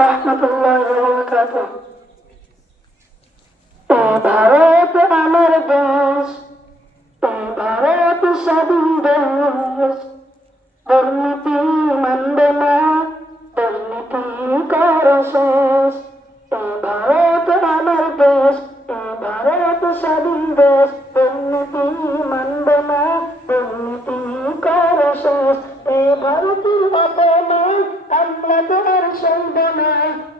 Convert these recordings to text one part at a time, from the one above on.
রহমতুল্লাহি ওয়া বারাকাতুহু। ভারত আমার দেশ, ভারত স্বাধীন দেশ, দুর্নীতি মানবে না, দুর্নীতি করো শেষ। ভারত আমার দেশ, ভারত স্বাধীন দেশ, দুর্নীতি মানবে না, দুর্নীতি করো শেষ। ভারতের অপমান আমরা তো আর সইব না,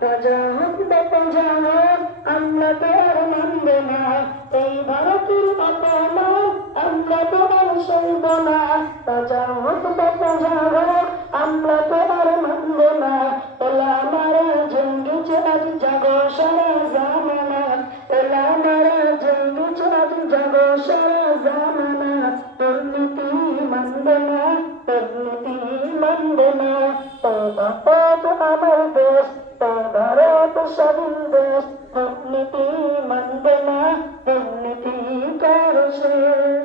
রাজা হোক প্রজা হোক আমরা তো আর মানবে না। এই ভারতের অপমান আমরা তো আর সইব না, রাজা হোক প্রজা হোক আমরা তো আর মানবে না। এলা মারা জঙ্গি আজ জাগো সারা জামানা, এলা মারা জঙ্গি আজ জাগো সারা জামানা। দুর্নীতি মানবে না, দুর্নীতি মানবে না। ভারত আমার দেশ, ভারত স্বাধীন দেশ, দুর্নীতি মানবে না, দুর্নীতি করো শেষ।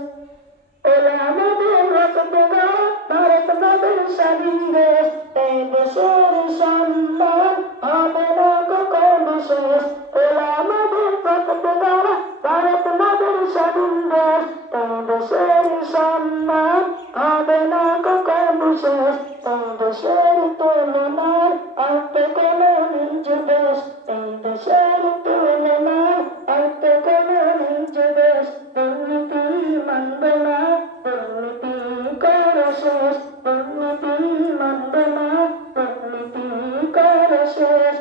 এলা আমাদের রক্ত গায়ে ভারত আমাদের স্বাধীন দেশ, এই দেশের সম্মান হবে না কখনো শেষ। এলা আমাদের রক্ত গায়ে ভারত আমাদের স্বাধীন দেশ, এই দেশের সম্মান হবে না কখনো শেষ। এই দেশের তুলনায় আর তো কোনো নিজ দেশ, এই দেশের তুলনায় আর তো কোনো নিজ দেশ। দুর্নীতি মানবে না, দুর্নীতি করো শেষ। দুর্নীতি মানবে না, দুর্নীতি করো শেষ।